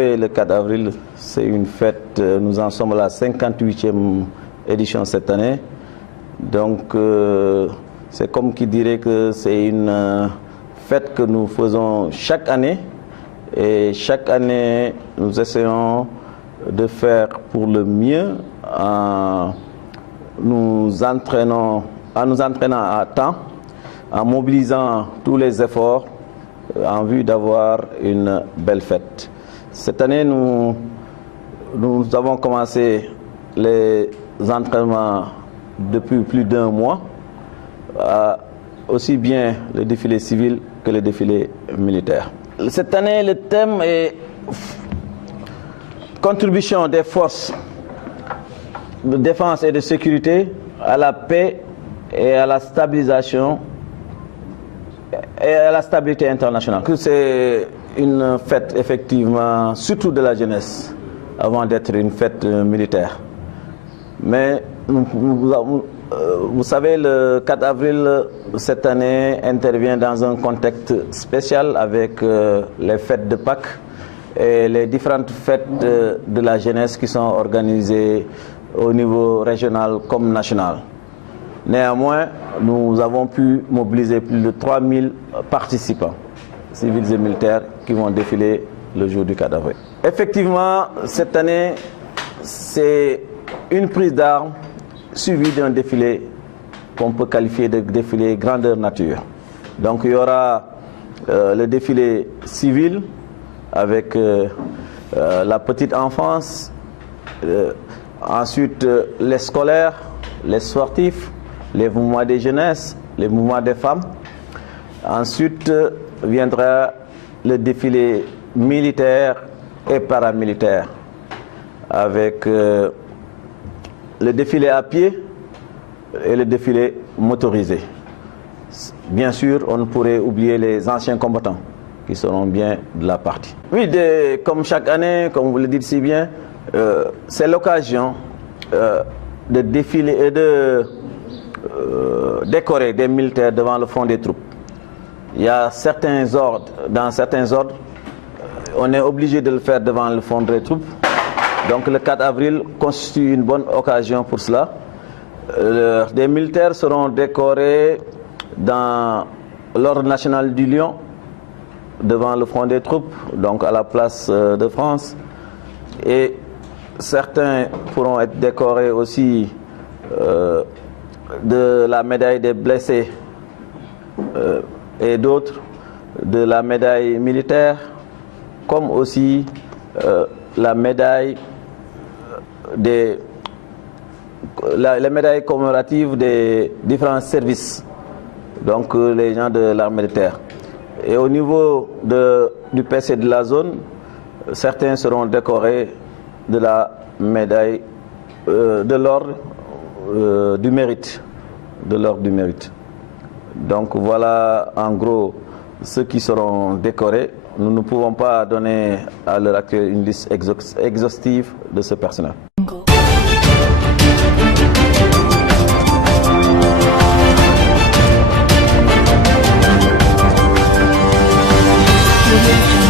savez, le 4 avril, c'est une fête, nous en sommes à la 58e édition cette année. Donc, c'est comme qui dirait que c'est une fête que nous faisons chaque année. Et chaque année, nous essayons de faire pour le mieux en nous entraînant à temps, en mobilisant tous les efforts en vue d'avoir une belle fête. Cette année, nous avons commencé les entraînements depuis plus d'un mois, aussi bien le défilé civil que le défilé militaire. Cette année, le thème est contribution des forces de défense et de sécurité à la paix et à la stabilisation et à la stabilité internationale. C'est une fête effectivement, surtout de la jeunesse, avant d'être une fête militaire. Mais vous savez, le 4 avril cette année intervient dans un contexte spécial avec les fêtes de Pâques et les différentes fêtes de la jeunesse qui sont organisées au niveau régional comme national. Néanmoins, nous avons pu mobiliser plus de 3000 participants, civils et militaires, qui vont défiler le jour du 4 avril. Effectivement, cette année, c'est une prise d'armes suivie d'un défilé qu'on peut qualifier de défilé grandeur nature. Donc il y aura le défilé civil avec la petite enfance, ensuite les scolaires, les sportifs, les mouvements des jeunesses, les mouvements des femmes. Ensuite viendra le défilé militaire et paramilitaire avec le défilé à pied et le défilé motorisé. Bien sûr, on ne pourrait oublier les anciens combattants qui seront bien de la partie. Oui, comme chaque année, comme vous le dites si bien, c'est l'occasion de défiler et de décorer des militaires devant le front des troupes. Il y a certains ordres, dans certains ordres, on est obligé de le faire devant le front des troupes. Donc le 4 avril constitue une bonne occasion pour cela. Des militaires seront décorés dans l'ordre national du Lion, devant le front des troupes, donc à la place de France. Et certains pourront être décorés aussi de la médaille des blessés et d'autres de la médaille militaire, comme aussi la médaille les médailles commémoratives des différents services, donc les gens de l'armée de terre. Et au niveau du PC de la zone, certains seront décorés de la médaille de l'ordre du mérite. Donc voilà en gros ceux qui seront décorés. Nous ne pouvons pas donner à l'heure actuelle une liste exhaustive de ce personnel. Thank you.